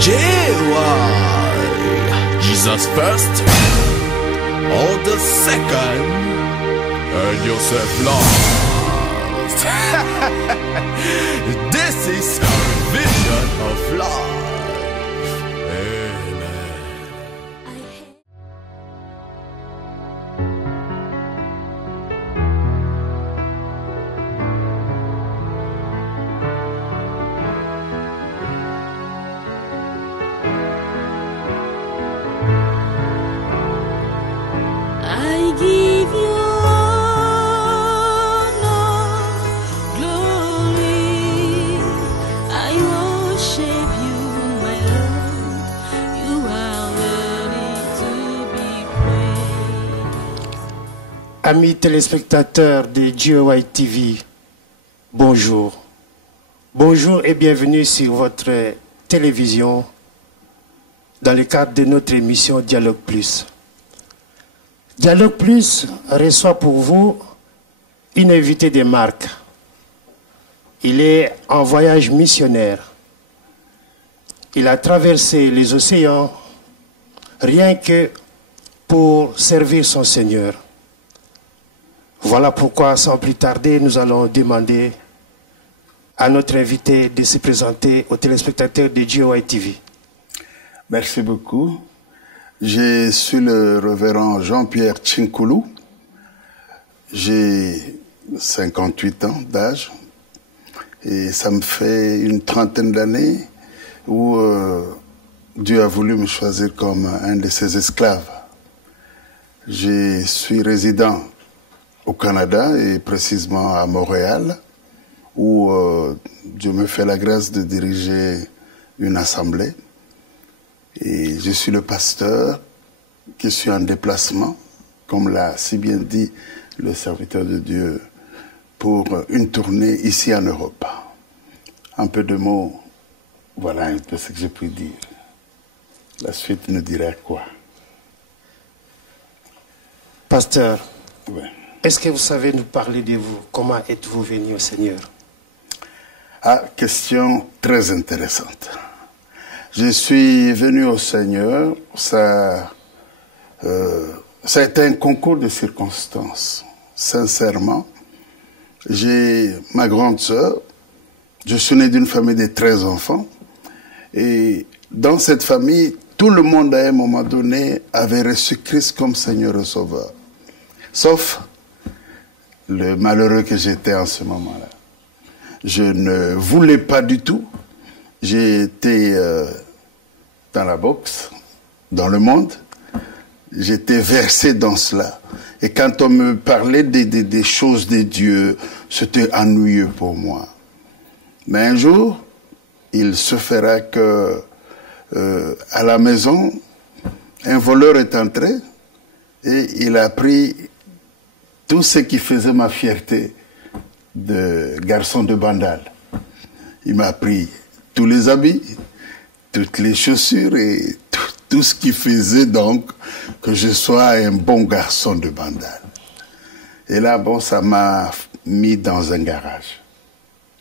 J.Y. Jesus first, all the second, earn yourself lost. This is our vision of life. I give you honor, glory. I worship you, my Lord. You are worthy to be praised. Amis téléspectateurs de J.Y. TV, bonjour. Bonjour et bienvenue sur votre télévision dans le cadre de notre émission Dialogue Plus. Dialogue Plus reçoit pour vous une invitée de marque. Il est en voyage missionnaire. Il a traversé les océans rien que pour servir son Seigneur. Voilà pourquoi, sans plus tarder, nous allons demander à notre invité de se présenter aux téléspectateurs de J.Y. TV. Merci beaucoup. Je suis le révérend Jean-Pierre Tchinkoulou. J'ai 58 ans d'âge et ça me fait une trentaine d'années où Dieu a voulu me choisir comme un de ses esclaves. Je suis résident au Canada et précisément à Montréal où Dieu me fait la grâce de diriger une assemblée. Et je suis le pasteur qui suis en déplacement, comme l'a si bien dit le serviteur de Dieu, pour une tournée ici en Europe. Un peu de mots, voilà un peu ce que je puis dire. La suite nous dira quoi. Pasteur, Ouais. est-ce que vous savez nous parler de vous? Comment êtes-vous venu au Seigneur? Ah, question très intéressante. Je suis venu au Seigneur, ça a été un concours de circonstances, sincèrement. J'ai ma grande sœur, je suis né d'une famille de 13 enfants, et dans cette famille, tout le monde à un moment donné avait reçu Christ comme Seigneur et Sauveur, sauf le malheureux que j'étais en ce moment-là. Je ne voulais pas du tout. J'ai été dans la boxe, dans le monde. J'étais versé dans cela. Et quand on me parlait des choses de Dieu, c'était ennuyeux pour moi. Mais un jour, il se fera que à la maison, un voleur est entré et il a pris tout ce qui faisait ma fierté de garçon de Bandal. Il m'a pris tous les habits, toutes les chaussures et tout ce qui faisait donc que je sois un bon garçon de Bandal. Et là, bon, ça m'a mis dans un garage.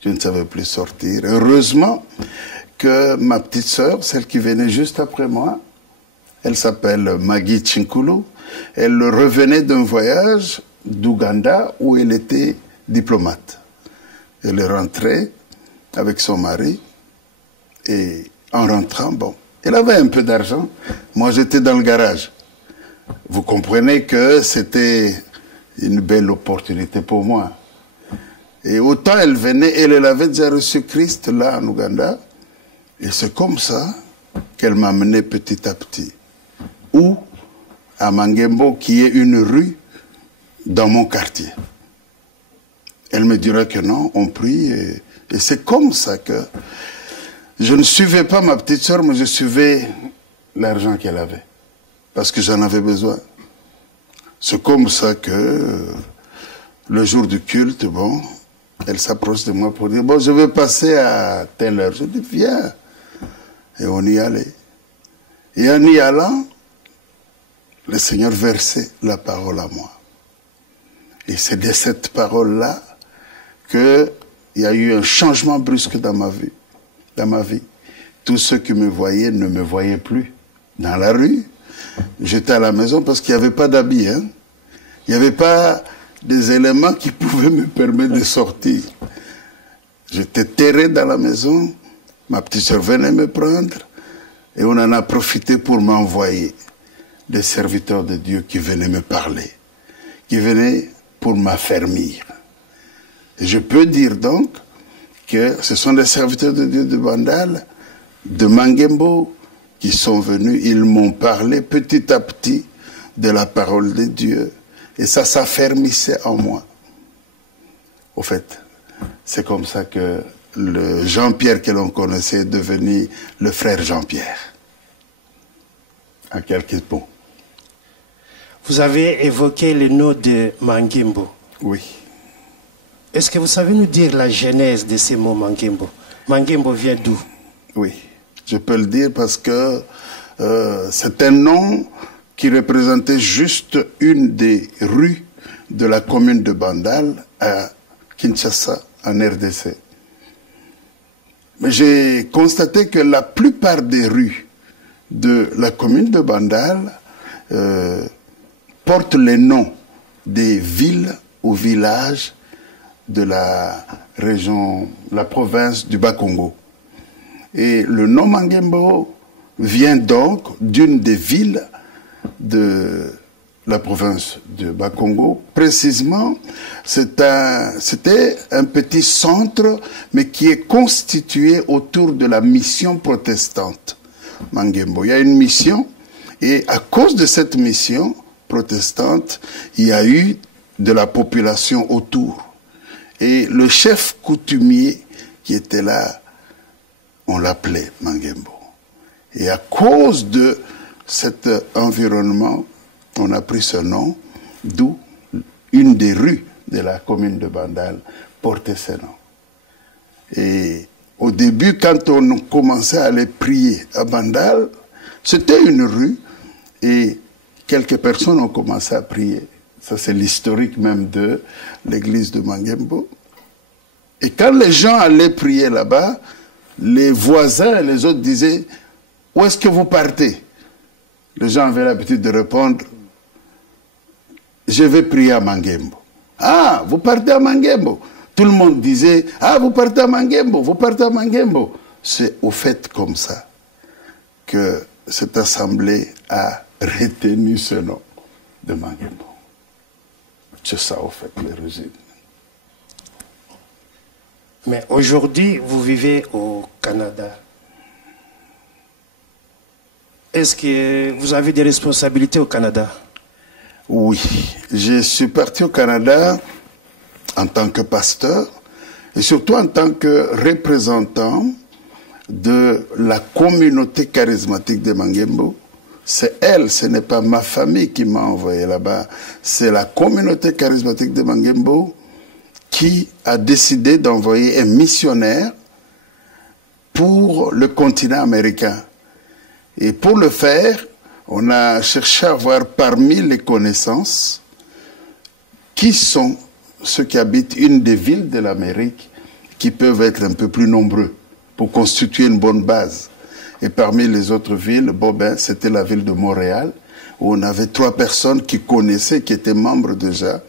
Je ne savais plus sortir. Heureusement que ma petite sœur, celle qui venait juste après moi, elle s'appelle Maggie Tchinkoulou, elle revenait d'un voyage d'Ouganda où elle était diplomate. Elle est rentrée avec son mari et en rentrant, bon, elle avait un peu d'argent. Moi, j'étais dans le garage. Vous comprenez que c'était une belle opportunité pour moi. Et autant elle venait, elle avait déjà reçu Christ là en Ouganda. Et c'est comme ça qu'elle m'a mené petit à petit. Ou à Mangembo, qui est une rue dans mon quartier. Elle me dirait que non, on prie. Et c'est comme ça que je ne suivais pas ma petite soeur, mais je suivais l'argent qu'elle avait. Parce que j'en avais besoin. C'est comme ça que le jour du culte, bon, elle s'approche de moi pour dire, bon, je vais passer à telle heure. Je dis, viens. Et on y allait. Et en y allant, le Seigneur versait la parole à moi. Et c'est de cette parole-là qu'il y a eu un changement brusque dans ma vie. tous ceux qui me voyaient ne me voyaient plus dans la rue. J'étais à la maison parce qu'il n'y avait pas d'habits. Hein. Il n'y avait pas des éléments qui pouvaient me permettre de sortir. J'étais terré dans la maison. Ma petite sœur venait me prendre. Et on en a profité pour m'envoyer des serviteurs de Dieu qui venaient me parler, qui venaient pour m'affermir. Et je peux dire donc que ce sont des serviteurs de Dieu de Bandal, de Mangembo, qui sont venus, ils m'ont parlé petit à petit de la parole de Dieu. Et ça s'affermissait en moi. Au fait, c'est comme ça que le Jean-Pierre que l'on connaissait est devenu le frère Jean-Pierre. En quelques mots. Vous avez évoqué le nom de Mangembo. Oui. Est-ce que vous savez nous dire la genèse de ces mots Mangembo? Mangembo vient d'où? Oui, je peux le dire parce que c'est un nom qui représentait juste une des rues de la commune de Bandal à Kinshasa, en RDC. Mais j'ai constaté que la plupart des rues de la commune de Bandal portent les noms des villes ou villages de la région, la province du Bas-Congo. Et le nom Mangembo vient donc d'une des villes de la province du Bas-Congo. Précisément, c'était un petit centre, mais qui est constitué autour de la mission protestante Mangembo. Il y a une mission, et à cause de cette mission protestante, il y a eu de la population autour. Et le chef coutumier qui était là, on l'appelait Mangembo. Et à cause de cet environnement, on a pris ce nom, d'où une des rues de la commune de Bandal portait ce nom. Et au début, quand on commençait à aller prier à Bandal, c'était une rue et quelques personnes ont commencé à prier. Ça, c'est l'historique même de l'église de Mangembo. Et quand les gens allaient prier là-bas, les voisins et les autres disaient « Où est-ce que vous partez ?» Les gens avaient l'habitude de répondre « Je vais prier à Mangembo. »« Ah, vous partez à Mangembo ?» Tout le monde disait « Ah, vous partez à Mangembo, vous partez à Mangembo. » C'est au fait comme ça que cette assemblée a retenu ce nom de Mangembo. C'est ça, au fait, l'origine. Mais aujourd'hui, vous vivez au Canada. Est-ce que vous avez des responsabilités au Canada? Oui, je suis parti au Canada en tant que pasteur et surtout en tant que représentant de la communauté charismatique de Mangembo. C'est elle, ce n'est pas ma famille qui m'a envoyé là-bas, c'est la communauté charismatique de Mangembo qui a décidé d'envoyer un missionnaire pour le continent américain. Et pour le faire, on a cherché à voir parmi les connaissances qui sont ceux qui habitent une des villes de l'Amérique qui peuvent être un peu plus nombreux pour constituer une bonne base. Et parmi les autres villes, bon ben, c'était la ville de Montréal où on avait 3 personnes qui connaissaient, qui étaient membres déjà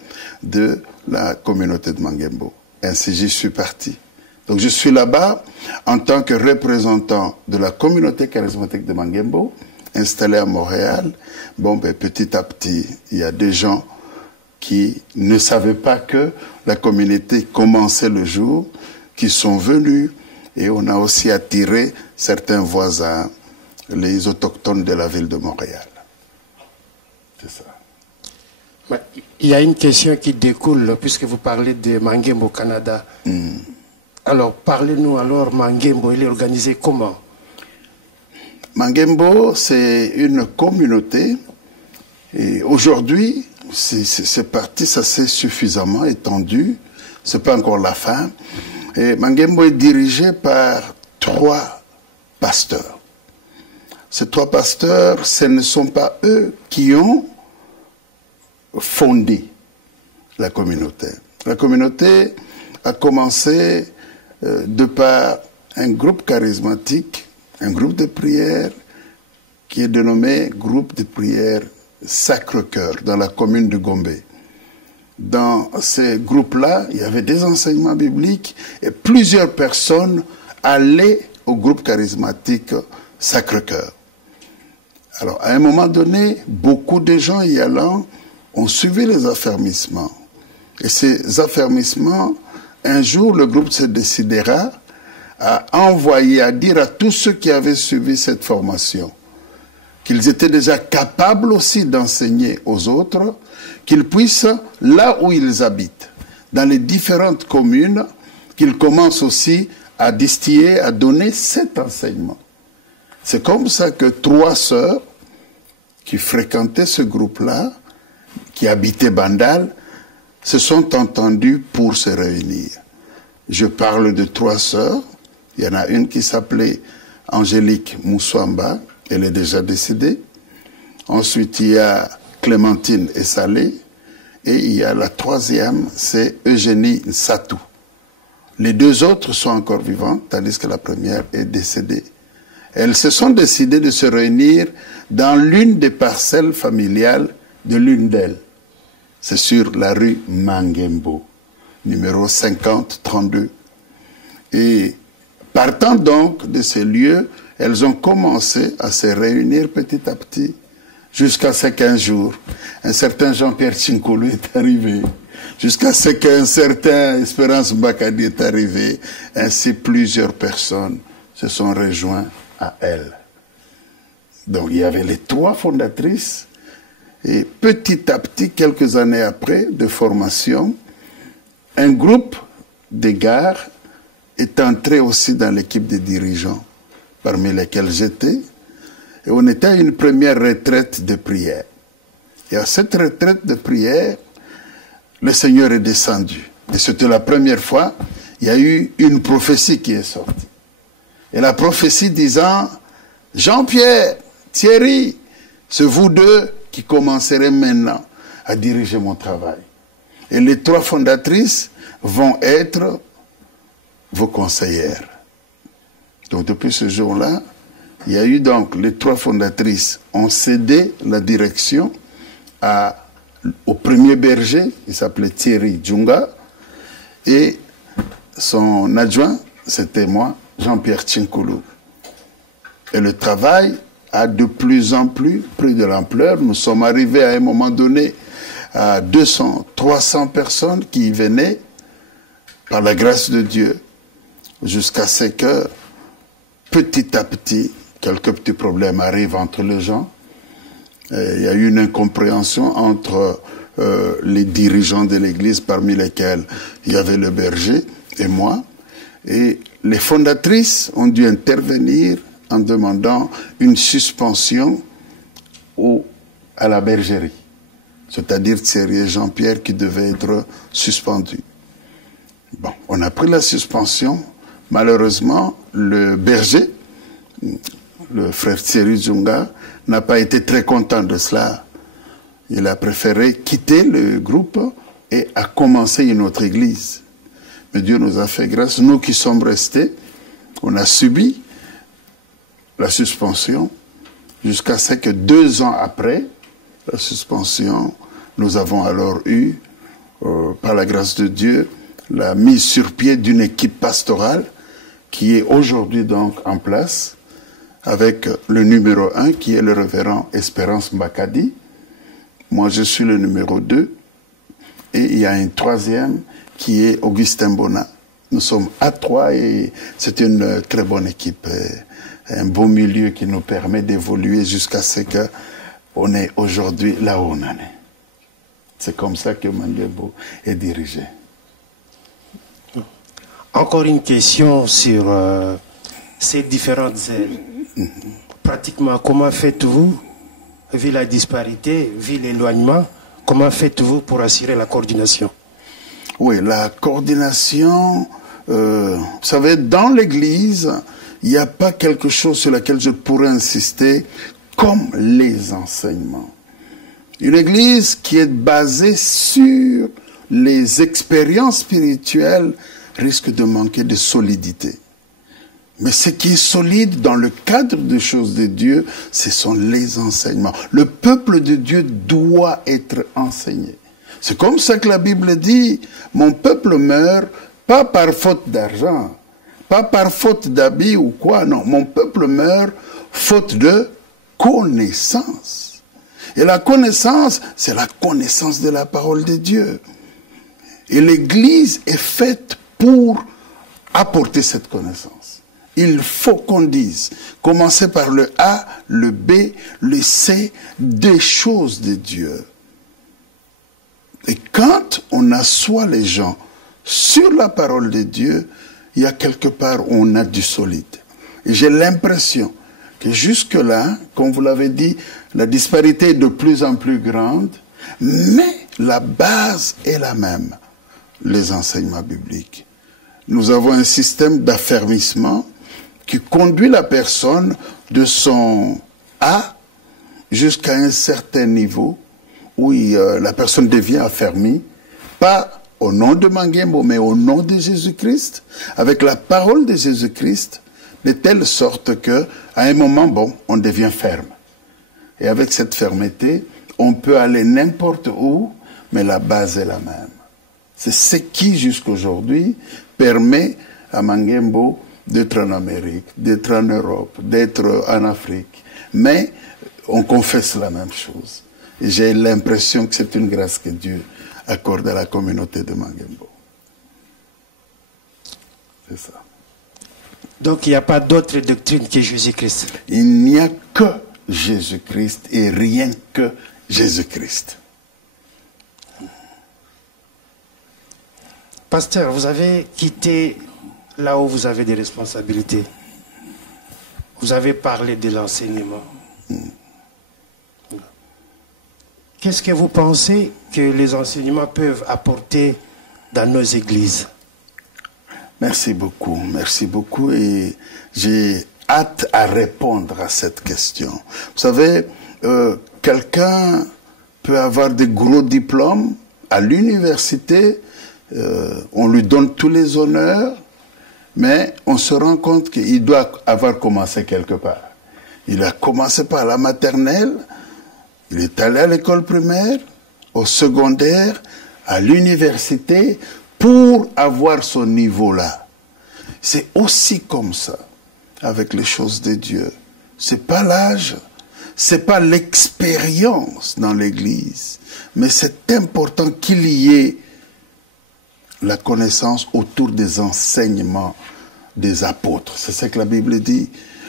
de la communauté de Mangembo. Ainsi, j'y suis parti. Donc je suis là-bas en tant que représentant de la communauté charismatique de Mangembo, installé à Montréal. Bon, ben, petit à petit, il y a des gens qui ne savaient pas que la communauté commençait le jour, qui sont venus, et on a aussi attiré certains voisins, les autochtones de la ville de Montréal. C'est ça. Mais il y a une question qui découle, puisque vous parlez de Mangembo au Canada. Alors, parlez-nous alors, Mangembo, il est organisé comment? Mangembo, c'est une communauté, et aujourd'hui, c'est parti, ça s'est suffisamment étendu, c'est pas encore la fin. Et Mangembo est dirigé par 3 pasteurs. Ces 3 pasteurs, ce ne sont pas eux qui ont fondé la communauté. La communauté a commencé de par un groupe charismatique un groupe de prière qui est dénommé groupe de prière Sacre-Cœur dans la commune de Gombe. Dans ces groupes-là, il y avait des enseignements bibliques et plusieurs personnes allaient au groupe charismatique Sacre-Cœur. Alors, à un moment donné, beaucoup de gens y allant ont suivi les affermissements. Et ces affermissements, un jour, le groupe se décidera à envoyer, à dire à tous ceux qui avaient suivi cette formation qu'ils étaient déjà capables aussi d'enseigner aux autres, qu'ils puissent, là où ils habitent, dans les différentes communes, qu'ils commencent aussi à distiller, à donner cet enseignement. C'est comme ça que 3 sœurs qui fréquentaient ce groupe-là, qui habitaient Bandal, se sont entendues pour se réunir. Je parle de 3 sœurs. Il y en a une qui s'appelait Angélique Moussouamba, elle est déjà décédée. Ensuite, il y a Clémentine Essalé. Et il y a la 3e, c'est Eugénie Nsatou. Les 2 autres sont encore vivantes, tandis que la première est décédée. Elles se sont décidées de se réunir dans l'une des parcelles familiales de l'une d'elles. C'est sur la rue Mangembo, numéro 5032. Et partant donc de ces lieux, elles ont commencé à se réunir petit à petit, jusqu'à ce qu'un jour, un certain Jean-Pierre Tchinkoulou est arrivé, jusqu'à ce qu'un certain Espérance Mbakadi est arrivé, ainsi plusieurs personnes se sont rejoints à elle. Donc il y avait les 3 fondatrices, et petit à petit, quelques années après de formation, un groupe de gares est entré aussi dans l'équipe des dirigeants, parmi lesquels j'étais, et on était à une première retraite de prière. Et à cette retraite de prière, le Seigneur est descendu. Et c'était la première fois, il y a eu une prophétie qui est sortie. Et la prophétie disant, Jean-Pierre, Thierry, c'est vous 2 qui commencerez maintenant à diriger mon travail. Et les 3 fondatrices vont être vos conseillères. Donc depuis ce jour-là, il y a eu donc les 3 fondatrices ont cédé la direction au premier berger, il s'appelait Thierry Djunga, et son adjoint, c'était moi, Jean-Pierre Tchinkoulou. Et le travail a de plus en plus pris de l'ampleur. Nous sommes arrivés à un moment donné à 200, 300 personnes qui y venaient par la grâce de Dieu, jusqu'à ce que, petit à petit, quelques petits problèmes arrivent entre les gens. Il y a eu une incompréhension entre les dirigeants de l'Église, parmi lesquels il y avait le berger et moi. Et les fondatrices ont dû intervenir en demandant une suspension à la bergerie. C'est-à-dire Thierry et Jean-Pierre qui devaient être suspendus. Bon, on a pris la suspension. Malheureusement, le berger, le frère Thierry Djunga, n'a pas été très content de cela. Il a préféré quitter le groupe et a commencé une autre église. Mais Dieu nous a fait grâce. Nous qui sommes restés, on a subi la suspension jusqu'à ce que 2 ans après la suspension, nous avons alors eu, par la grâce de Dieu, la mise sur pied d'une équipe pastorale qui est aujourd'hui donc en place, avec le numéro 1 qui est le révérend Espérance Mbakadi. Moi je suis le numéro 2 et il y a un 3e qui est Augustin Bona. Nous sommes à 3 et c'est une très bonne équipe, un beau milieu qui nous permet d'évoluer jusqu'à ce qu'on est aujourd'hui là où on en est. C'est comme ça que Mangembo est dirigé. Encore une question sur ces différentes ailes. Pratiquement, comment faites-vous, vu la disparité, vu l'éloignement, comment faites-vous pour assurer la coordination? Oui, la coordination, vous savez, dans l'Église, il n'y a pas quelque chose sur laquelle je pourrais insister comme les enseignements. Une Église qui est basée sur les expériences spirituelles risque de manquer de solidité. Mais ce qui est solide dans le cadre des choses de Dieu, ce sont les enseignements. Le peuple de Dieu doit être enseigné. C'est comme ça que la Bible dit, mon peuple meurt pas par faute d'argent, pas par faute d'habits ou quoi, non. Mon peuple meurt faute de connaissance. Et la connaissance, c'est la connaissance de la parole de Dieu. Et l'Église est faite pour apporter cette connaissance. Il faut qu'on dise, commencer par le A, le B, le C, des choses de Dieu. Et quand on assoit les gens sur la parole de Dieu, il y a quelque part où on a du solide. Et j'ai l'impression que jusque-là, comme vous l'avez dit, la disparité est de plus en plus grande, mais la base est la même, les enseignements bibliques. Nous avons un système d'affermissement qui conduit la personne de son A jusqu'à un certain niveau où la personne devient affermie, pas au nom de Mangembo, mais au nom de Jésus-Christ, avec la parole de Jésus-Christ, de telle sorte que, à un moment, bon, on devient ferme. Et avec cette fermeté, on peut aller n'importe où, mais la base est la même. C'est ce qui, jusqu'aujourd'hui, permet à Mangembo d'être en Amérique, d'être en Europe, d'être en Afrique. Mais on confesse la même chose. Et j'ai l'impression que c'est une grâce que Dieu accorde à la communauté de Mangembo. C'est ça. Donc il n'y a pas d'autre doctrine que Jésus-Christ. Il n'y a que Jésus-Christ et rien que Jésus-Christ. Pasteur, vous avez quitté là où vous avez des responsabilités. Vous avez parlé de l'enseignement. Qu'est-ce que vous pensez que les enseignements peuvent apporter dans nos églises? Merci beaucoup et j'ai hâte à répondre à cette question. Vous savez, quelqu'un peut avoir des gros diplômes à l'université, on lui donne tous les honneurs, mais on se rend compte qu'il doit avoir commencé quelque part. Il a commencé par la maternelle, il est allé à l'école primaire, au secondaire, à l'université, pour avoir son niveau-là. C'est aussi comme ça, avec les choses de Dieu. C'est pas l'âge, c'est pas l'expérience dans l'Église, mais c'est important qu'il y ait la connaissance autour des enseignements des apôtres. C'est ce que la Bible dit.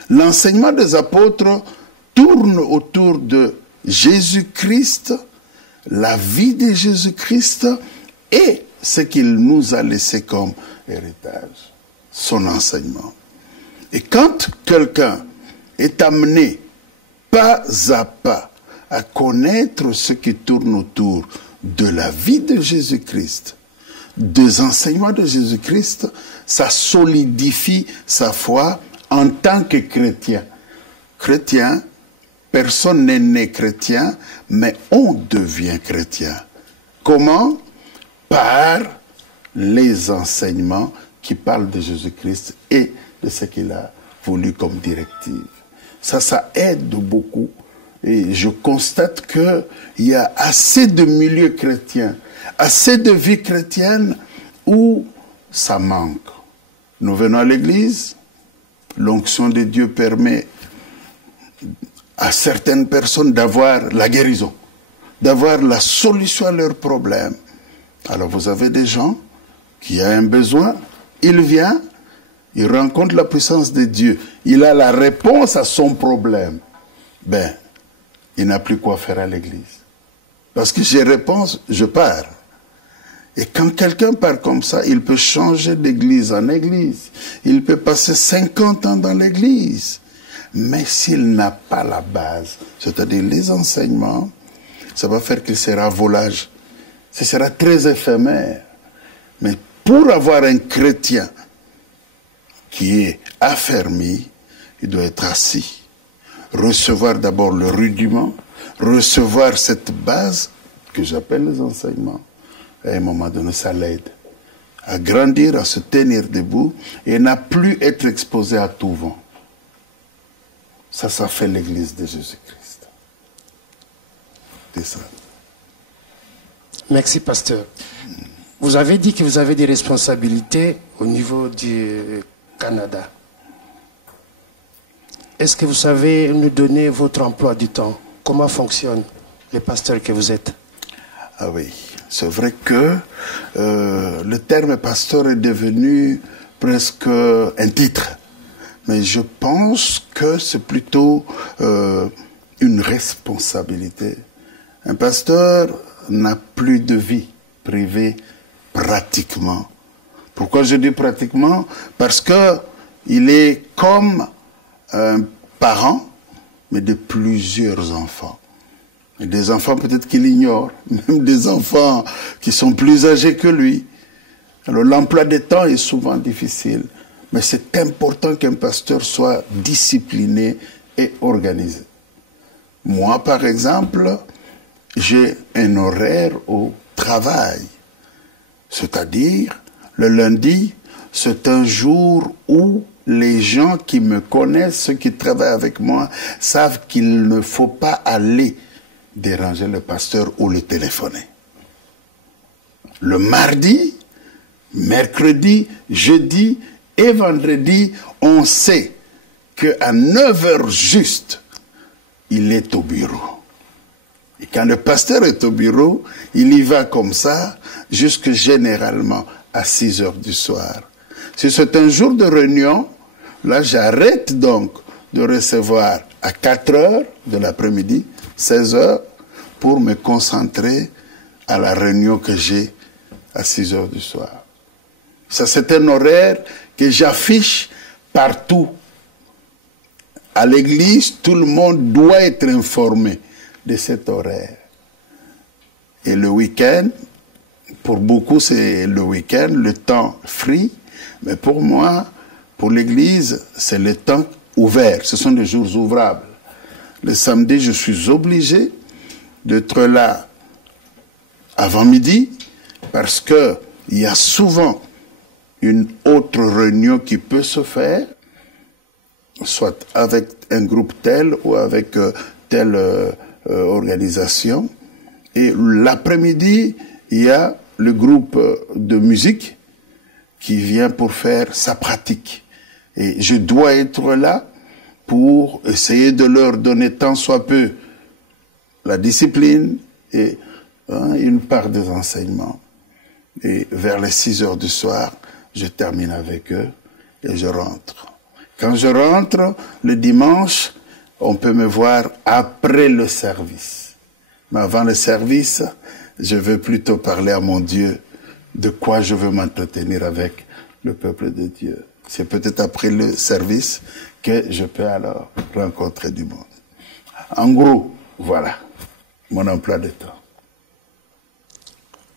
L'enseignement des apôtres tourne autour de Jésus-Christ, la vie de Jésus-Christ et ce qu'il nous a laissé comme héritage, son enseignement. Et quand quelqu'un est amené pas à pas à connaître ce qui tourne autour de la vie de Jésus-Christ, des enseignements de Jésus-Christ, ça solidifie sa foi en tant que chrétien. Chrétien, personne n'est né chrétien, mais on devient chrétien. Comment? Par les enseignements qui parlent de Jésus-Christ et de ce qu'il a voulu comme directive. Ça aide beaucoup. Et je constate qu'il y a assez de milieux chrétiens, assez de vie chrétienne où ça manque. Nous venons à l'église, l'onction de Dieu permet à certaines personnes d'avoir la guérison, d'avoir la solution à leurs problèmes. Alors vous avez des gens qui ont un besoin, il vient, il rencontre la puissance de Dieu, il a la réponse à son problème. Ben, il n'a plus quoi faire à l'église. Parce que j'ai réponse, je pars. Et quand quelqu'un part comme ça, il peut changer d'église en église. Il peut passer 50 ans dans l'église. Mais s'il n'a pas la base, c'est-à-dire les enseignements, ça va faire qu'il sera volage. Ce sera très éphémère. Mais pour avoir un chrétien qui est affermi, il doit être assis. Recevoir d'abord le rudiment, recevoir cette base que j'appelle les enseignements. À un moment donné, ça l'aide à grandir, à se tenir debout et n'a plus être exposé à tout vent. Ça fait l'Église de Jésus-Christ. C'est ça. Merci, pasteur. Vous avez dit que vous avez des responsabilités au niveau du Canada. Est-ce que vous savez nous donner votre emploi du temps? Comment fonctionne le pasteur que vous êtes? Ah oui, c'est vrai que le terme pasteur est devenu presque un titre. Mais je pense que c'est plutôt une responsabilité. Un pasteur n'a plus de vie privée pratiquement. Pourquoi je dis pratiquement? Parce que il est comme un parent, mais de plusieurs enfants. Et des enfants peut-être qu'il ignore, même des enfants qui sont plus âgés que lui. Alors l'emploi des temps est souvent difficile, mais c'est important qu'un pasteur soit discipliné et organisé. Moi, par exemple, j'ai un horaire au travail. C'est-à-dire, le lundi, c'est un jour où les gens qui me connaissent, ceux qui travaillent avec moi, savent qu'il ne faut pas aller déranger le pasteur ou le téléphoner. Le mardi, mercredi, jeudi et vendredi, on sait qu'à 9 heures juste, il est au bureau. Et quand le pasteur est au bureau, il y va comme ça, jusque généralement à 6 heures du soir. Si c'est un jour de réunion, là j'arrête donc de recevoir à 4 heures de l'après-midi, 16 heures, pour me concentrer à la réunion que j'ai à 6 heures du soir. Ça, c'est un horaire que j'affiche partout. À l'église, tout le monde doit être informé de cet horaire. Et le week-end, pour beaucoup, c'est le week-end, le temps free. Mais pour moi, pour l'église, c'est le temps ouvert. Ce sont des jours ouvrables. Le samedi, je suis obligé d'être là avant midi parce que il y a souvent une autre réunion qui peut se faire, soit avec un groupe tel ou avec telle organisation. Et l'après-midi, il y a le groupe de musique qui vient pour faire sa pratique. Et je dois être là pour essayer de leur donner tant soit peu la discipline et une part des enseignements. Et vers les 6 heures du soir, je termine avec eux et je rentre. Quand je rentre, le dimanche, on peut me voir après le service. Mais avant le service, je veux plutôt parler à mon Dieu de quoi je veux m'entretenir avec le peuple de Dieu. C'est peut-être après le service que je peux alors rencontrer du monde. En gros, voilà mon emploi de temps.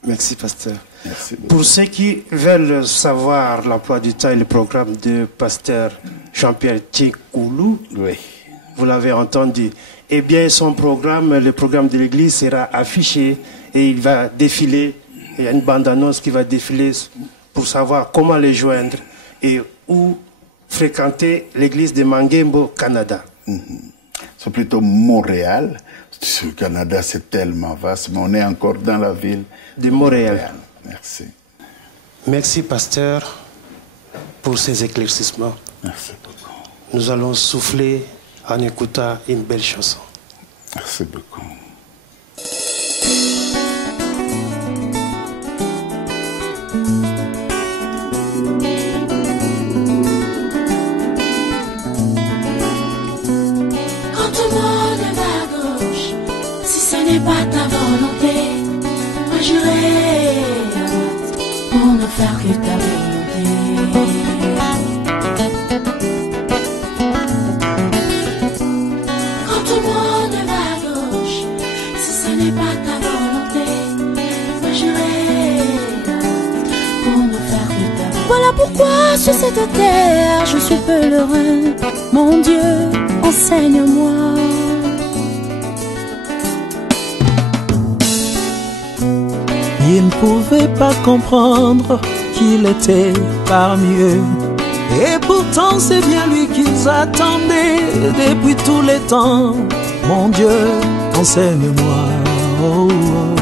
Merci, pasteur. Merci beaucoup. Pour ceux qui veulent savoir l'emploi du temps et le programme de pasteur Jean-Pierre Tchekoulou, Oui. vous l'avez entendu, eh bien son programme, le programme de l'église sera affiché et il va défiler. Il y a une bande-annonce qui va défiler pour savoir comment les joindre et où fréquenter l'église de Mangembo, Canada. C'est plutôt Montréal. Le Canada, c'est tellement vaste, mais on est encore dans la ville De Montréal. Merci. Merci, pasteur, pour ces éclaircissements. Merci beaucoup. Nous allons souffler en écoutant une belle chanson. Merci beaucoup. Quand tout le monde va à gauche, si ce n'est pas ta volonté, moi j'irai à droite pour ne faire que ta volonté. Quand tout le monde va à gauche, si ce n'est pas ta volonté, moi j'irai à droite pour ne faire que ta volonté. Voilà pourquoi sur cette terre je suis pèlerin. Mon Dieu, enseigne-moi. Il ne pouvait pas comprendre qu'il était parmi eux. Et pourtant c'est bien lui qu'ils attendaient depuis tous les temps. Mon Dieu, enseigne-moi. Oh, oh, oh.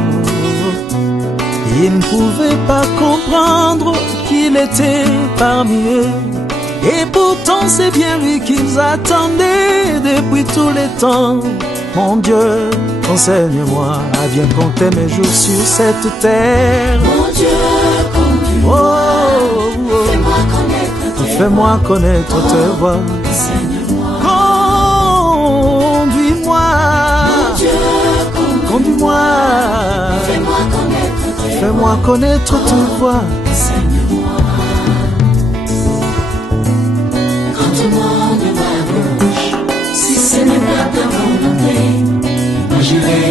Ils ne pouvaient pas comprendre qu'il était parmi eux. Et pourtant c'est bien lui qu'ils attendaient depuis tous les temps. Mon Dieu, enseigne-moi à bien compter mes jours sur cette terre. Mon Dieu, conduis-moi, Oh, oh, fais-moi connaître tes fais-moi connaître tes voies. Enseigne-moi, Conduis-moi, mon Dieu, conduis-moi, fais-moi connaître tes fais-moi connaître tes voies. Enseigne-moi. Quand tout le monde va à gauche, si ce n'est pas ta volonté, moi j'irai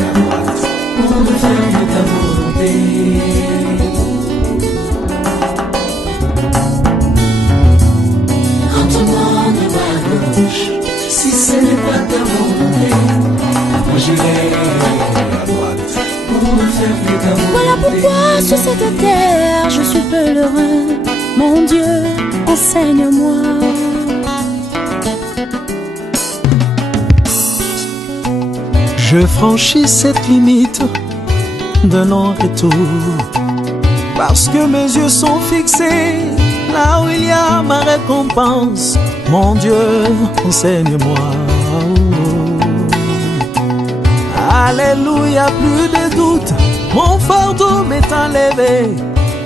à droite pour me faire de ta volonté. Quand tout le monde va à gauche, si ce n'est pas ta volonté, moi j'irai à droite pour me faire de ta volonté. Voilà pourquoi sur cette terre je suis pèlerin. Mon Dieu, enseigne-moi. Je franchis cette limite de non-retour parce que mes yeux sont fixés là où il y a ma récompense. Mon Dieu, enseigne-moi. Alléluia, plus de doute, mon fardeau m'est enlevé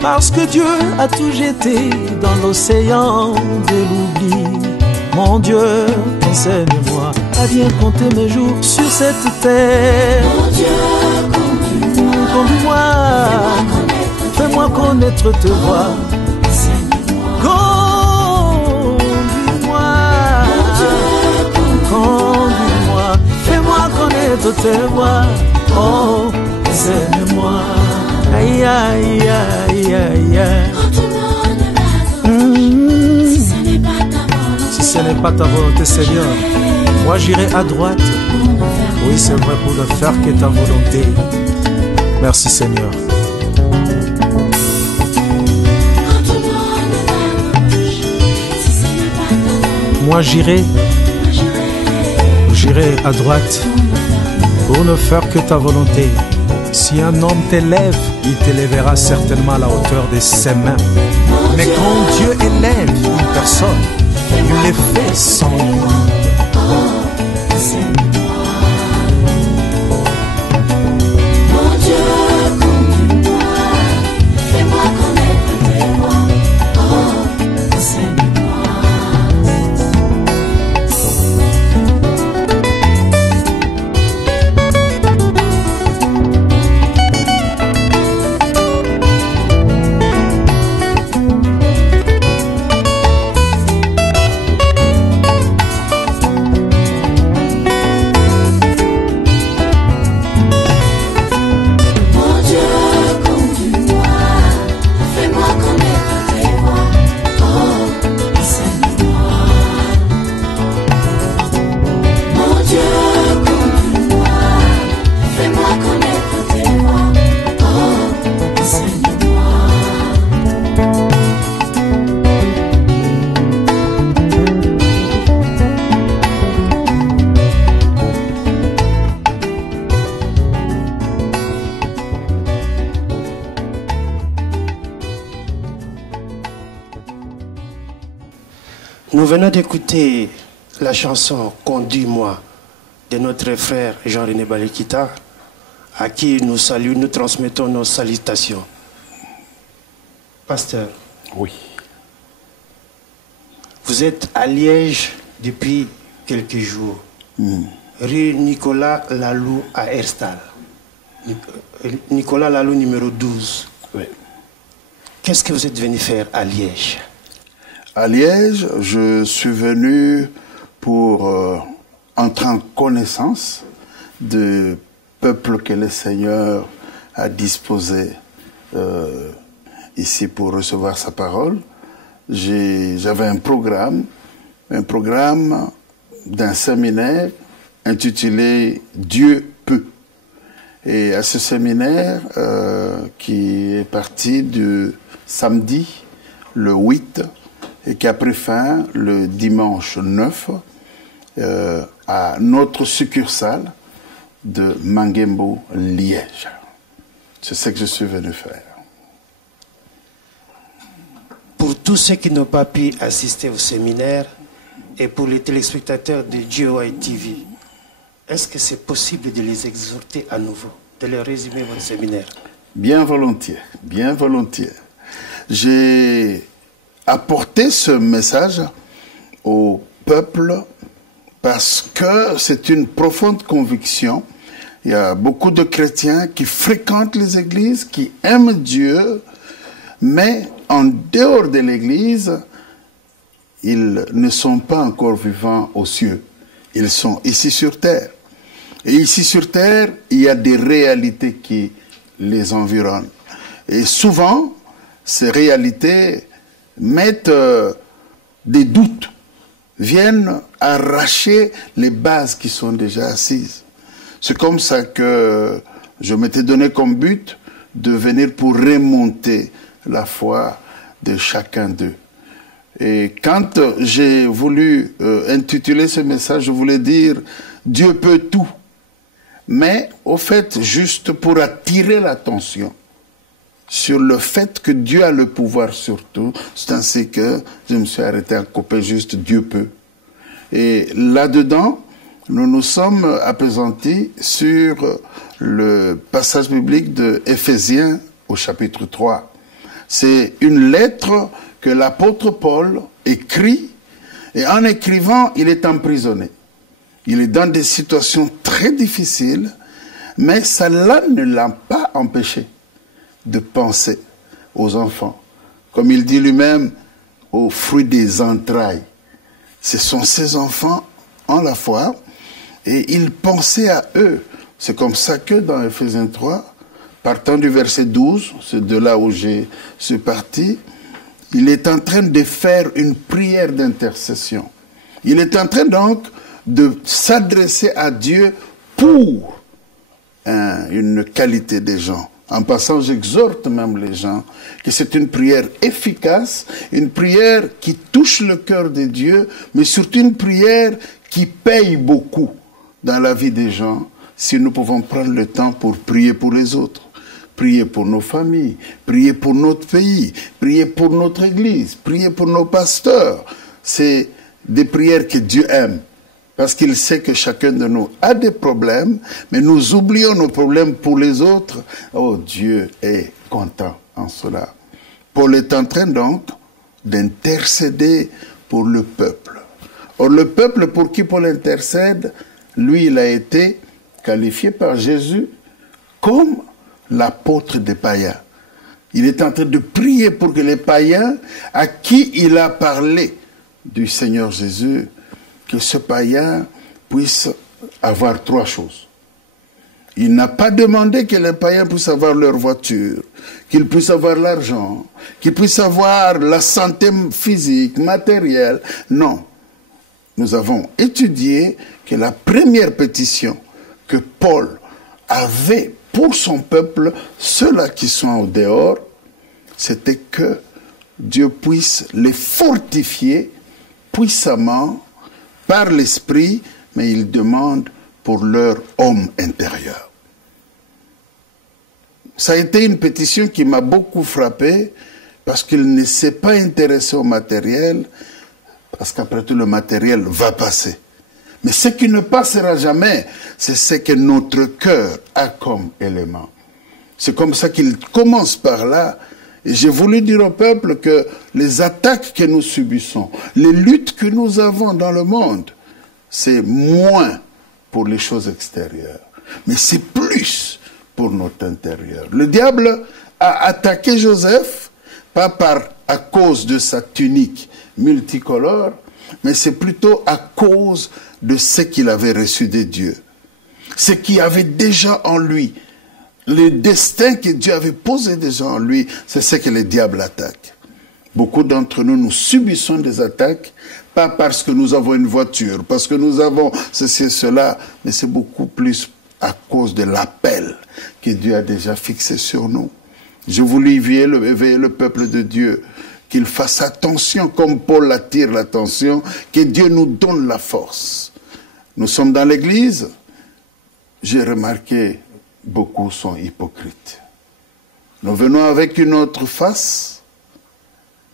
parce que Dieu a tout jeté dans l'océan de l'oubli. Mon Dieu, enseigne-moi à bien compter mes jours sur cette terre. Mon Dieu, conduis-moi, Conduis-moi, fais-moi connaître tes voies. Conduis-moi, conduis-moi, fais-moi connaître tes voies. Oh, enseigne-moi. Aïe, aïe, aïe, aïe, aïe. quand tout le monde va à gauche, si ce n'est pas ta volonté, Si ce n'est pas ta volonté, Seigneur, moi j'irai à droite. pour me faire Oui, c'est vrai, pour ne faire que ta volonté. Merci, Seigneur. quand tout le monde va à gauche, si ce n'est pas ta volonté, Moi j'irai, moi j'irai à droite pour ne faire que ta volonté. Si un homme t'élève, il t'élèvera certainement à la hauteur de ses mains. Mais quand Dieu élève une personne, il les fait sans limite. mon Dieu, conduis-moi, fais-moi connaître tes voies. Oh, enseigne-moi. Mon Dieu, conduis-moi, fais-moi connaître tes voies. Oh, enseigne-moi. Mon Dieu, conduis-moi, fais-moi connaître tes voies. Oh, enseigne-moi. Nous venons d'écouter la chanson Conduis-moi de notre frère Jean-René Balekita, à qui nous saluons, nous transmettons nos salutations. Pasteur, Oui. vous êtes à Liège depuis quelques jours, rue Nicolas Lalou à Herstal. Nicolas Lalou numéro 12. Oui. Qu'est-ce que vous êtes venu faire à Liège? À Liège, je suis venu pour entrer en connaissance du peuple que le Seigneur a disposé ici pour recevoir sa parole. J'avais un programme d'un séminaire intitulé Dieu peut. Et à ce séminaire qui est parti du samedi, le 8, et qui a pris fin le dimanche 9 à notre succursale de Mangembo, Liège. C'est ce que je suis venu faire. Pour tous ceux qui n'ont pas pu assister au séminaire et pour les téléspectateurs de GOI TV, est-ce que c'est possible de les exhorter à nouveau, de leur résumer votre séminaire? Bien volontiers, bien volontiers. J'ai apporté ce message au peuple parce que c'est une profonde conviction. Il y a beaucoup de chrétiens qui fréquentent les églises, qui aiment Dieu, mais en dehors de l'église, ils ne sont pas encore vivants aux cieux. Ils sont ici sur terre. Et ici sur terre, il y a des réalités qui les environnent. Et souvent, ces réalités mettent des doutes, viennent arracher les bases qui sont déjà assises. C'est comme ça que je m'étais donné comme but de venir pour remonter la foi de chacun d'eux. Et quand j'ai voulu intituler ce message, je voulais dire « Dieu peut tout ». Mais au fait, juste pour attirer l'attention sur le fait que Dieu a le pouvoir sur tout, c'est ainsi que je me suis arrêté à couper juste « Dieu peut ». Et là-dedans, nous nous sommes appesantis sur le passage biblique de Éphésiens au chapitre 3. C'est une lettre que l'apôtre Paul écrit, et en écrivant, il est emprisonné. Il est dans des situations très difficiles, mais cela ne l'a pas empêché de penser aux enfants. Comme il dit lui-même, aux fruits des entrailles. Ce sont ses enfants en la foi, et il pensait à eux. C'est comme ça que dans Éphésiens 3, partant du verset 12, c'est de là où je suis parti, il est en train de faire une prière d'intercession. Il est en train donc de s'adresser à Dieu pour une qualité des gens. En passant, j'exhorte même les gens que c'est une prière efficace, une prière qui touche le cœur de Dieu, mais surtout une prière qui paye beaucoup dans la vie des gens, si nous pouvons prendre le temps pour prier pour les autres, prier pour nos familles, prier pour notre pays, prier pour notre église, prier pour nos pasteurs. C'est des prières que Dieu aime. Parce qu'il sait que chacun de nous a des problèmes, mais nous oublions nos problèmes pour les autres. Oh, Dieu est content en cela. Paul est en train donc d'intercéder pour le peuple. Or, le peuple pour qui Paul intercède, lui, il a été qualifié par Jésus comme l'apôtre des païens. Il est en train de prier pour que les païens à qui il a parlé du Seigneur Jésus, que ce païen puisse avoir trois choses. Il n'a pas demandé que les païens puissent avoir leur voiture, qu'ils puissent avoir l'argent, qu'ils puissent avoir la santé physique, matérielle. Non. Nous avons étudié que la première pétition que Paul avait pour son peuple, ceux-là qui sont au dehors, c'était que Dieu puisse les fortifier puissamment par l'esprit, mais il demande pour leur homme intérieur. Ça a été une pétition qui m'a beaucoup frappé, parce qu'il ne s'est pas intéressé au matériel, parce qu'après tout le matériel va passer. Mais ce qui ne passera jamais, c'est ce que notre cœur a comme élément. C'est comme ça qu'il commence par là. Et j'ai voulu dire au peuple que les attaques que nous subissons, les luttes que nous avons dans le monde, c'est moins pour les choses extérieures, mais c'est plus pour notre intérieur. Le diable a attaqué Joseph, pas à cause de sa tunique multicolore, mais c'est plutôt à cause de ce qu'il avait reçu de Dieu. Ce qu'il avait déjà en lui. Le destin que Dieu avait posé déjà en lui, c'est ce que le diable attaque. Beaucoup d'entre nous, nous subissons des attaques, pas parce que nous avons une voiture, parce que nous avons ceci et cela, mais c'est beaucoup plus à cause de l'appel que Dieu a déjà fixé sur nous. Je voulais éveiller le peuple de Dieu, qu'il fasse attention, comme Paul attire l'attention, que Dieu nous donne la force. Nous sommes dans l'église, j'ai remarqué, beaucoup sont hypocrites. Nous venons avec une autre face,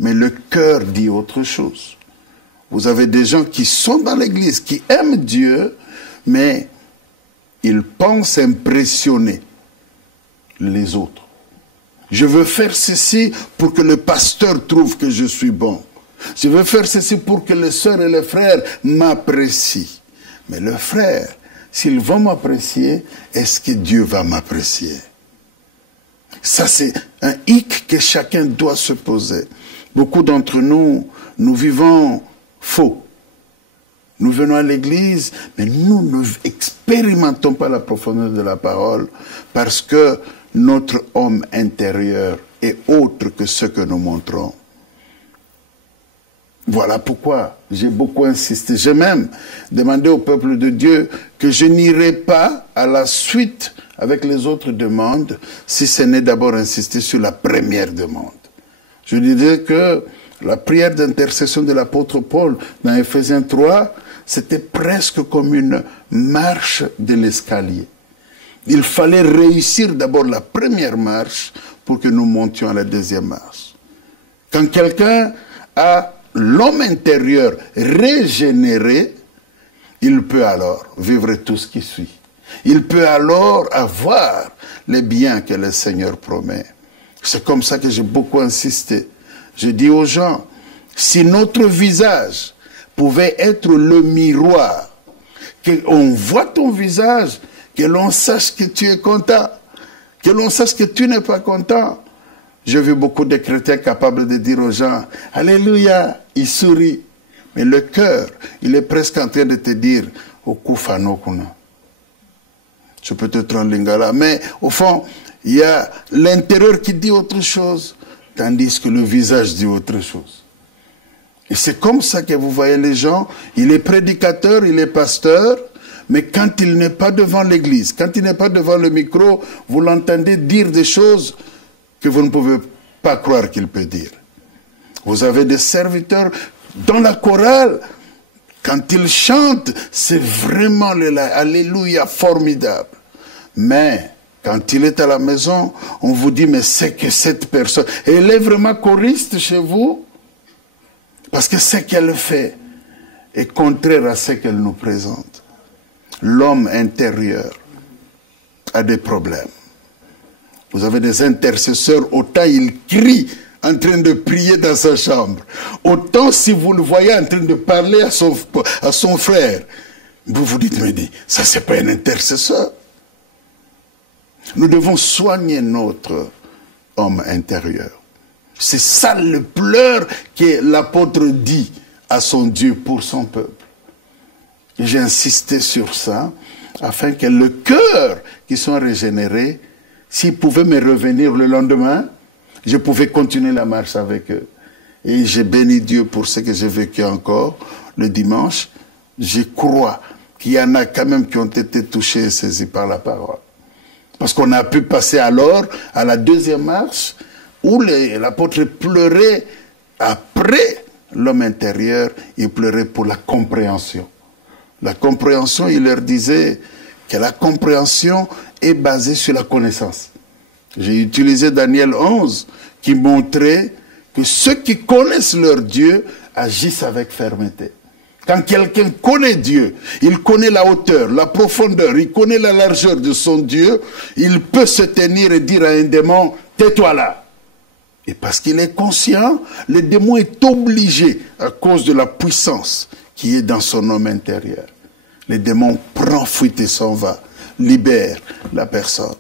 mais le cœur dit autre chose. Vous avez des gens qui sont dans l'église, qui aiment Dieu, mais ils pensent impressionner les autres. Je veux faire ceci pour que le pasteur trouve que je suis bon. Je veux faire ceci pour que les sœurs et les frères m'apprécient. Mais le frère, s'ils vont m'apprécier, est-ce que Dieu va m'apprécier? Ça, c'est un hic que chacun doit se poser. Beaucoup d'entre nous, nous vivons faux. Nous venons à l'église, mais nous ne expérimentons pas la profondeur de la parole parce que notre homme intérieur est autre que ce que nous montrons. Voilà pourquoi j'ai beaucoup insisté. J'ai même demandé au peuple de Dieu que je n'irai pas à la suite avec les autres demandes si ce n'est d'abord insister sur la première demande. Je disais que la prière d'intercession de l'apôtre Paul dans Éphésiens 3, c'était presque comme une marche de l'escalier. Il fallait réussir d'abord la première marche pour que nous montions à la deuxième marche. Quand quelqu'un a l'homme intérieur régénéré, il peut alors vivre tout ce qui suit. Il peut alors avoir les biens que le Seigneur promet. C'est comme ça que j'ai beaucoup insisté. Je dis aux gens, si notre visage pouvait être le miroir, qu'on voit ton visage, que l'on sache que tu es content, que l'on sache que tu n'es pas content. J'ai vu beaucoup de chrétiens capables de dire aux gens, Alléluia, ils sourient. Mais le cœur, il est presque en train de te dire, Okufano kuna. Je peux te en lingala. Mais au fond, il y a l'intérieur qui dit autre chose, tandis que le visage dit autre chose. Et c'est comme ça que vous voyez les gens, il est prédicateur, il est pasteur, mais quand il n'est pas devant l'église, quand il n'est pas devant le micro, vous l'entendez dire des choses que vous ne pouvez pas croire qu'il peut dire. Vous avez des serviteurs dans la chorale, quand ils chantent, c'est vraiment l'alléluia formidable. Mais quand il est à la maison, on vous dit, mais c'est que cette personne, elle est vraiment choriste chez vous, parce que ce qu'elle fait est contraire à ce qu'elle nous présente. L'homme intérieur a des problèmes. Vous avez des intercesseurs, autant il crie en train de prier dans sa chambre, autant si vous le voyez en train de parler à son frère, vous vous dites, mais ça c'est pas un intercesseur. Nous devons soigner notre homme intérieur. C'est ça le pleur que l'apôtre dit à son Dieu pour son peuple. Et j'ai insisté sur ça, afin que le cœur qui sont régénérés, s'ils pouvaient me revenir le lendemain, je pouvais continuer la marche avec eux. Et j'ai béni Dieu pour ce que j'ai vécu encore le dimanche. Je crois qu'il y en a quand même qui ont été touchés et saisis par la parole. Parce qu'on a pu passer alors à la deuxième marche où l'apôtre pleurait après l'homme intérieur, il pleurait pour la compréhension. La compréhension, il leur disait que la compréhension est basée sur la connaissance. J'ai utilisé Daniel 11 qui montrait que ceux qui connaissent leur Dieu agissent avec fermeté. Quand quelqu'un connaît Dieu, il connaît la hauteur, la profondeur, il connaît la largeur de son Dieu, il peut se tenir et dire à un démon, tais-toi là. Et parce qu'il est conscient, le démon est obligé, à cause de la puissance qui est dans son homme intérieur. Le démon prend fuite et s'en va, libère la personne.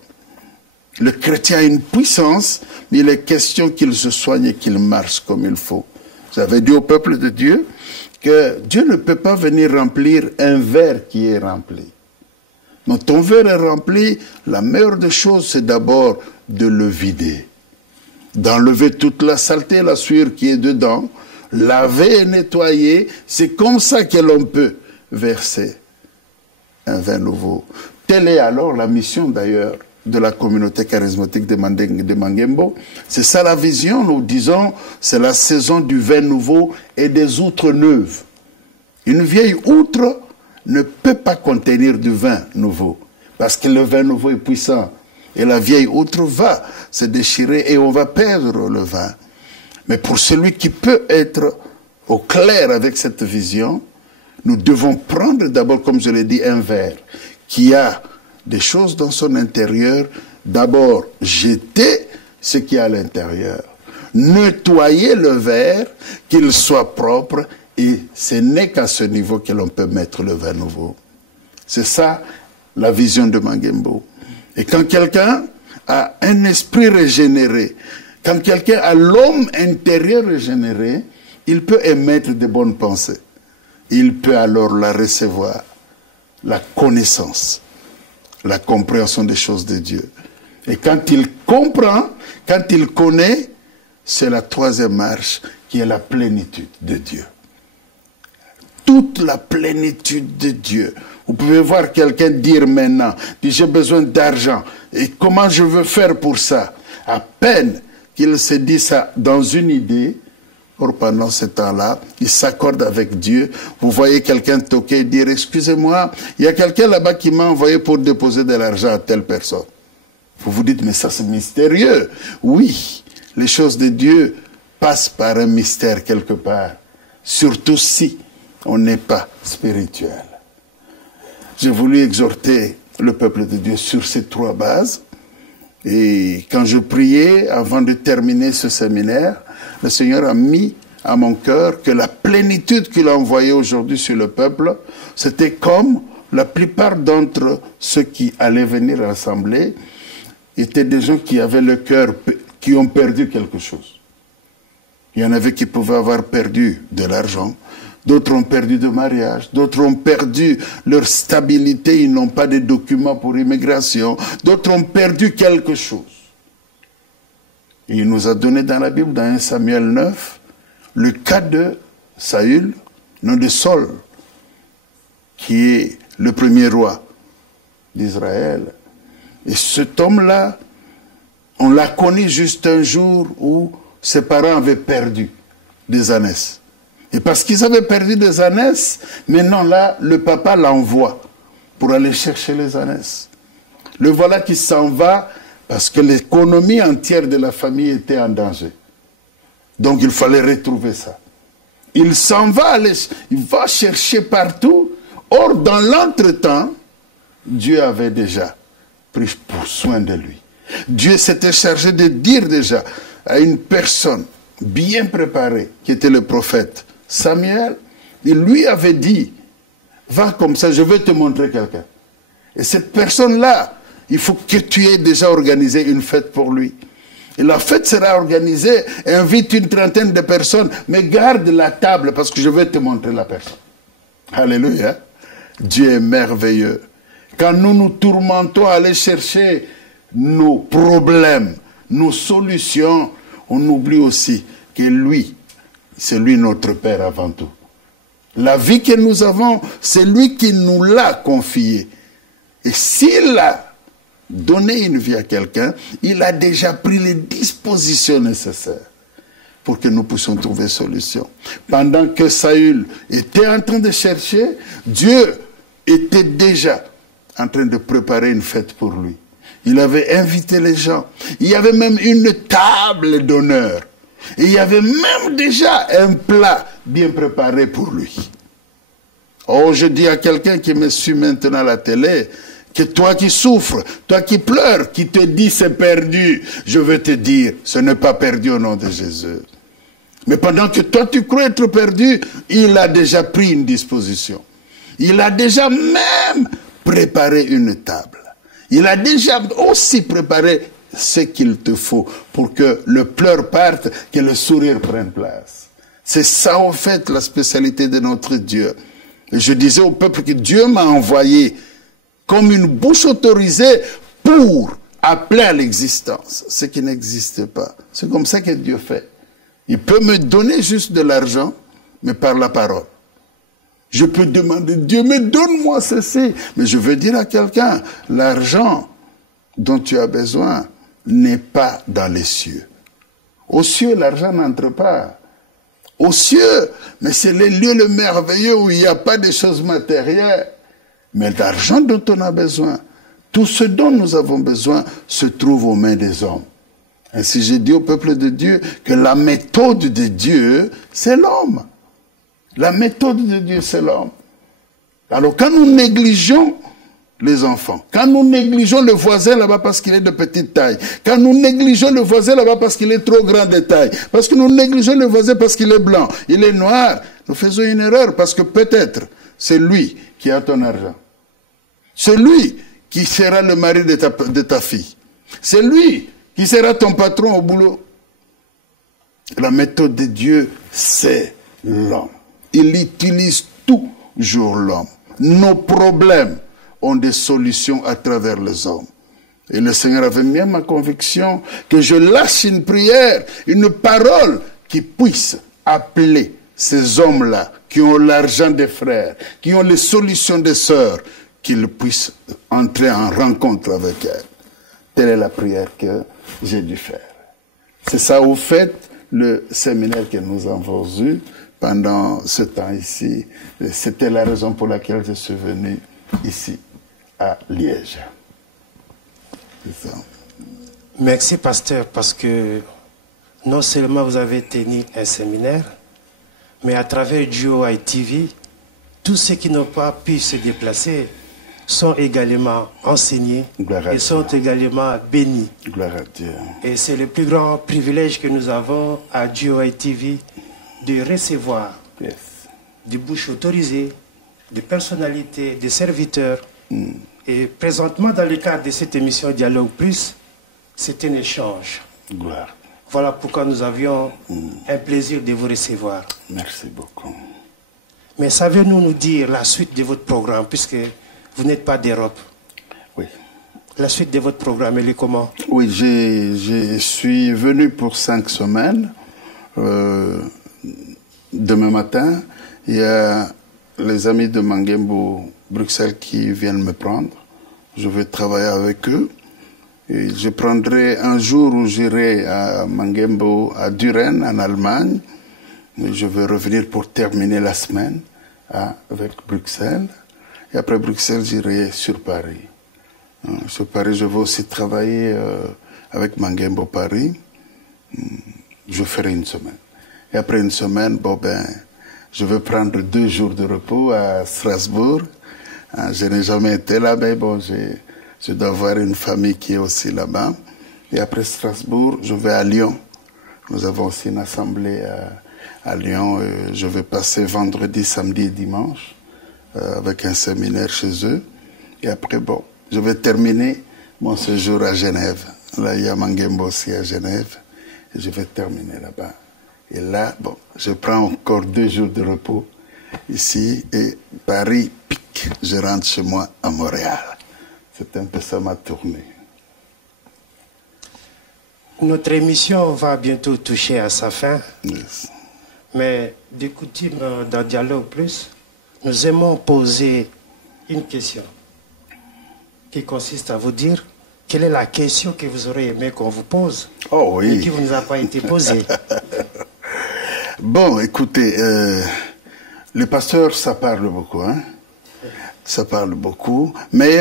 Le chrétien a une puissance, mais il est question qu'il se soigne et qu'il marche comme il faut. J'avais dit au peuple de Dieu que Dieu ne peut pas venir remplir un verre qui est rempli. Donc ton verre est rempli, la meilleure des choses, c'est d'abord de le vider. D'enlever toute la saleté, la sueur qui est dedans, laver et nettoyer, c'est comme ça que l'on peut verser un vin nouveau. Telle est alors la mission d'ailleurs de la communauté charismatique de Mangembo. C'est ça la vision, nous disons, c'est la saison du vin nouveau et des outres neuves. Une vieille outre ne peut pas contenir du vin nouveau, parce que le vin nouveau est puissant. Et la vieille outre va se déchirer et on va perdre le vin. Mais pour celui qui peut être au clair avec cette vision, nous devons prendre d'abord, comme je l'ai dit, un verre qui a des choses dans son intérieur. D'abord, jeter ce qui est à l'intérieur. Nettoyer le verre, qu'il soit propre, et ce n'est qu'à ce niveau que l'on peut mettre le vin nouveau. C'est ça la vision de Mangembo. Et quand quelqu'un a un esprit régénéré, quand quelqu'un a l'homme intérieur régénéré, il peut émettre de bonnes pensées. Il peut alors la recevoir, la connaissance, la compréhension des choses de Dieu. Et quand il comprend, quand il connaît, c'est la troisième marche qui est la plénitude de Dieu. Toute la plénitude de Dieu. Vous pouvez voir quelqu'un dire maintenant, j'ai besoin d'argent. Et comment je veux faire pour ça? À peine qu'il se dit ça dans une idée, or pendant ce temps-là, il s'accorde avec Dieu. Vous voyez quelqu'un toquer et dire, excusez-moi, il y a quelqu'un là-bas qui m'a envoyé pour déposer de l'argent à telle personne. Vous vous dites, mais ça c'est mystérieux. Oui, les choses de Dieu passent par un mystère quelque part. Surtout si on n'est pas spirituel. J'ai voulu exhorter le peuple de Dieu sur ces trois bases. Et quand je priais, avant de terminer ce séminaire, le Seigneur a mis à mon cœur que la plénitude qu'il a envoyée aujourd'hui sur le peuple, c'était comme la plupart d'entre ceux qui allaient venir à l'assemblée, étaient des gens qui avaient le cœur, qui ont perdu quelque chose. Il y en avait qui pouvaient avoir perdu de l'argent, d'autres ont perdu de mariage, d'autres ont perdu leur stabilité, ils n'ont pas de documents pour immigration, d'autres ont perdu quelque chose. Et il nous a donné dans la Bible, dans 1 Samuel 9, le cas de Saül, non de Saul, qui est le premier roi d'Israël. Et cet homme-là, on l'a connu juste un jour où ses parents avaient perdu des ânesses. Et parce qu'ils avaient perdu des ânesses, maintenant là, le papa l'envoie pour aller chercher les ânesses. Le voilà qui s'en va parce que l'économie entière de la famille était en danger. Donc il fallait retrouver ça. Il s'en va, il va chercher partout. Or, dans l'entretemps, Dieu avait déjà pris soin de lui. Dieu s'était chargé de dire déjà à une personne bien préparée, qui était le prophète Samuel, il lui avait dit, va comme ça, je vais te montrer quelqu'un. Et cette personne-là, il faut que tu aies déjà organisé une fête pour lui. Et la fête sera organisée, invite une trentaine de personnes, mais garde la table parce que je vais te montrer la personne. Alléluia. Dieu est merveilleux. Quand nous nous tourmentons à aller chercher nos problèmes, nos solutions, on oublie aussi que lui, c'est lui notre Père avant tout. La vie que nous avons, c'est lui qui nous l'a confiée. Et s'il a donné une vie à quelqu'un, il a déjà pris les dispositions nécessaires pour que nous puissions trouver solution. Pendant que Saül était en train de chercher, Dieu était déjà en train de préparer une fête pour lui. Il avait invité les gens. Il y avait même une table d'honneur. Et il y avait même déjà un plat bien préparé pour lui. Oh, je dis à quelqu'un qui me suit maintenant à la télé, que toi qui souffres, toi qui pleures, qui te dis c'est perdu, je veux te dire, ce n'est pas perdu au nom de Jésus. Mais pendant que toi tu crois être perdu, il a déjà pris une disposition. Il a déjà même préparé une table. Il a déjà aussi préparé ce qu'il te faut pour que le pleur parte, que le sourire prenne place. C'est ça en fait la spécialité de notre Dieu. Et je disais au peuple que Dieu m'a envoyé comme une bouche autorisée pour appeler à l'existence ce qui n'existe pas. C'est comme ça que Dieu fait. Il peut me donner juste de l'argent, mais par la parole. Je peux demander, Dieu, mais donne-moi ceci. Mais je veux dire à quelqu'un, l'argent dont tu as besoin n'est pas dans les cieux. Aux cieux, l'argent n'entre pas. Aux cieux, mais c'est les lieux le merveilleux où il n'y a pas de choses matérielles. Mais l'argent dont on a besoin, tout ce dont nous avons besoin se trouve aux mains des hommes. Ainsi j'ai dit au peuple de Dieu que la méthode de Dieu, c'est l'homme. La méthode de Dieu, c'est l'homme. Alors quand nous négligeons les enfants, quand nous négligeons le voisin là-bas parce qu'il est de petite taille, quand nous négligeons le voisin là-bas parce qu'il est trop grand de taille, parce que nous négligeons le voisin parce qu'il est blanc, il est noir, nous faisons une erreur parce que peut-être c'est lui qui a ton argent. C'est lui qui sera le mari de ta fille. C'est lui qui sera ton patron au boulot. La méthode de Dieu, c'est l'homme. Il utilise toujours l'homme. Nos problèmes ont des solutions à travers les hommes. Et le Seigneur avait mis à ma conviction que je lâche une prière, une parole qui puisse appeler ces hommes-là, qui ont l'argent des frères, qui ont les solutions des sœurs, qu'ils puissent entrer en rencontre avec elles. Telle est la prière que j'ai dû faire. C'est ça, au fait, le séminaire que nous avons eu pendant ce temps ici. C'était la raison pour laquelle je suis venu ici, à Liège. C'est ça. Merci, pasteur, parce que non seulement vous avez tenu un séminaire, mais à travers GOI TV, tous ceux qui n'ont pas pu se déplacer sont également enseignés et sont également bénis. Gloire à Dieu. Et c'est le plus grand privilège que nous avons à GOI TV de recevoir des bouches autorisées, des personnalités, des serviteurs. Et présentement, dans le cadre de cette émission Dialogue Plus, c'est un échange. Gloire. Voilà pourquoi nous avions un plaisir de vous recevoir. Merci beaucoup. Mais savez-vous nous dire la suite de votre programme, puisque vous n'êtes pas d'Europe? Oui. La suite de votre programme, elle est comment? Oui, je suis venu pour 5 semaines. Demain matin, il y a les amis de Mangembo, Bruxelles, qui viennent me prendre. Je vais travailler avec eux. Et je prendrai un jour où j'irai à Mangembo, à Düren, en Allemagne. Et je vais revenir pour terminer la semaine avec Bruxelles. Et après Bruxelles, j'irai sur Paris. Sur Paris, je vais aussi travailler avec Mangembo Paris. Je ferai une semaine. Et après une semaine, je vais prendre 2 jours de repos à Strasbourg. Je n'ai jamais été là, mais je dois avoir une famille qui est aussi là-bas. Et après Strasbourg, je vais à Lyon. Nous avons aussi une assemblée à Lyon. Je vais passer vendredi, samedi et dimanche avec un séminaire chez eux. Et après, je vais terminer mon séjour à Genève. Là, il y a Mangembo aussi à Genève. Et je vais terminer là-bas. Et là, je prends encore 2 jours de repos ici. Et Paris pique. Je rentre chez moi à Montréal. C'est un peu ça ma tournée. Notre émission va bientôt toucher à sa fin. Yes. Mais de coutume dans Dialogue Plus, nous aimons poser une question qui consiste à vous dire quelle est la question que vous aurez aimé qu'on vous pose et qui ne vous a pas été posée. Bon, écoutez, le pasteur, ça parle beaucoup, hein? Ça parle beaucoup, mais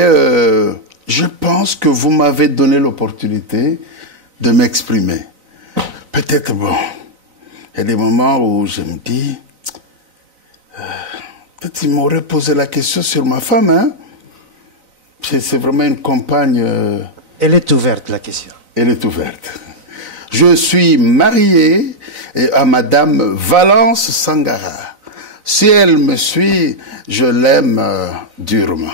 je pense que vous m'avez donné l'opportunité de m'exprimer. Peut-être, il y a des moments où je me dis, peut-être il m'aurait posé la question sur ma femme, hein? C'est vraiment une compagne. Elle est ouverte, la question. Elle est ouverte. Je suis marié à Madame Valence Sangara. Si elle me suit, je l'aime durement.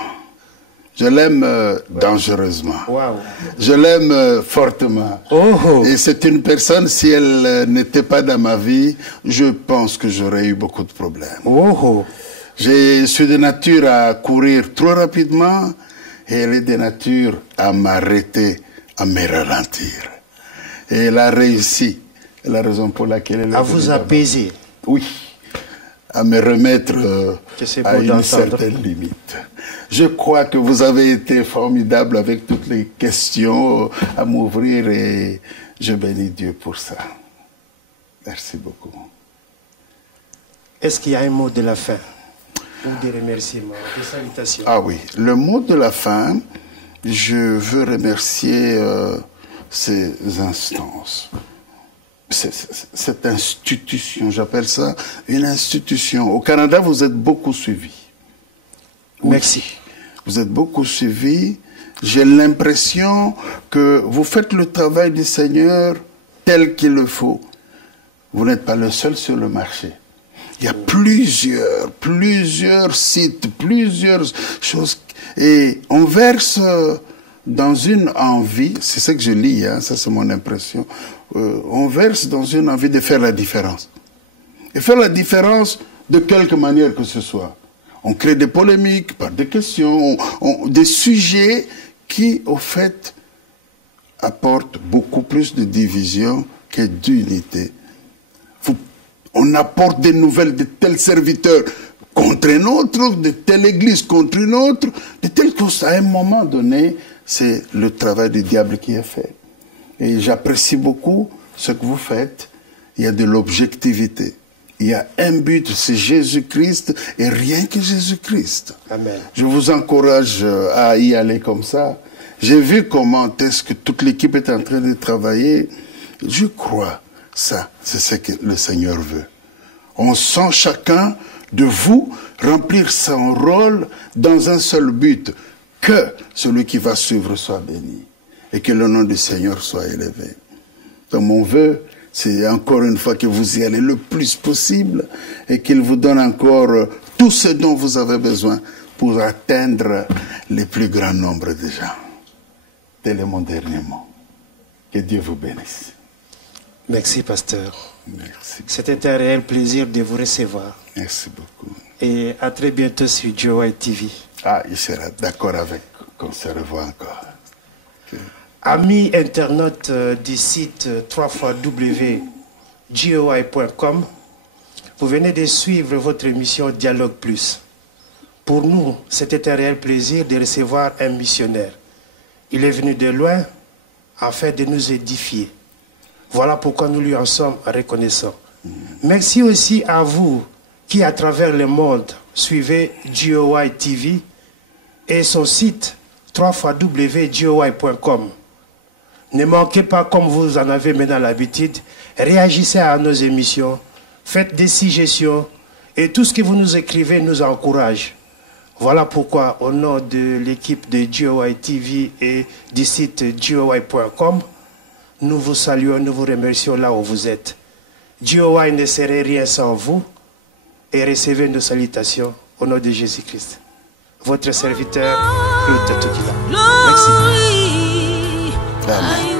Je l'aime dangereusement. Wow. Je l'aime fortement. Oh. Et c'est une personne, si elle n'était pas dans ma vie, je pense que j'aurais eu beaucoup de problèmes. Oh. Je suis de nature à courir trop rapidement et elle est de nature à m'arrêter, à me ralentir. Et elle a réussi. C'est la raison pour laquelle elle est à vous apaiser. Oui. À me remettre à une d'entendre. certaine limite. Je crois que vous avez été formidable avec toutes les questions à m'ouvrir et je bénis Dieu pour ça. Merci beaucoup. Est-ce qu'il y a un mot de la fin ou des remerciements, des salutations? Ah oui, le mot de la fin, je veux remercier ces instances. Cette institution, j'appelle ça une institution. Au Canada, vous êtes beaucoup suivis. Merci. Vous êtes beaucoup suivis. J'ai l'impression que vous faites le travail du Seigneur tel qu'il le faut. Vous n'êtes pas le seul sur le marché. Il y a plusieurs sites, plusieurs choses. Et on verse dans une envie, c'est ce que je lis, hein, ça c'est mon impression, on verse dans une envie de faire la différence. Et faire la différence de quelque manière que ce soit. On crée des polémiques par des questions, des sujets qui, au fait, apportent beaucoup plus de division que d'unité. On apporte des nouvelles de tels serviteurs contre un autre, de telle église contre une autre, de telle qu'à un moment donné, c'est le travail du diable qui est fait. Et j'apprécie beaucoup ce que vous faites. Il y a de l'objectivité. Il y a un but, c'est Jésus-Christ et rien que Jésus-Christ. Amen. Je vous encourage à y aller comme ça. J'ai vu comment est-ce que toute l'équipe est en train de travailler. Je crois ça, c'est ce que le Seigneur veut. On sent chacun de vous remplir son rôle dans un seul but, que celui qui va suivre soit béni et que le nom du Seigneur soit élevé. Donc mon vœu, c'est encore une fois que vous y allez le plus possible et qu'il vous donne encore tout ce dont vous avez besoin pour atteindre les plus grands nombres de gens. Tel est mon dernier mot. Que Dieu vous bénisse. Merci, pasteur. Merci. C'était un réel plaisir de vous recevoir. Merci beaucoup. Et à très bientôt sur GOY TV. Ah, il sera d'accord avec qu'on se revoit encore. Okay. Amis internautes du site www.goy.com, vous venez de suivre votre émission Dialogue Plus. Pour nous, c'était un réel plaisir de recevoir un missionnaire. Il est venu de loin afin de nous édifier. Voilà pourquoi nous lui en sommes reconnaissants. Merci aussi à vous qui, à travers le monde, suivez GOY TV et son site www.goy.com. Ne manquez pas, comme vous en avez maintenant l'habitude, réagissez à nos émissions, faites des suggestions et tout ce que vous nous écrivez nous encourage. Voilà pourquoi, au nom de l'équipe de GOY TV et du site goy.com, nous vous saluons, nous vous remercions là où vous êtes. GOY ne serait rien sans vous et recevez nos salutations au nom de Jésus-Christ. Votre serviteur, Claude Tatokila. Merci. Amen.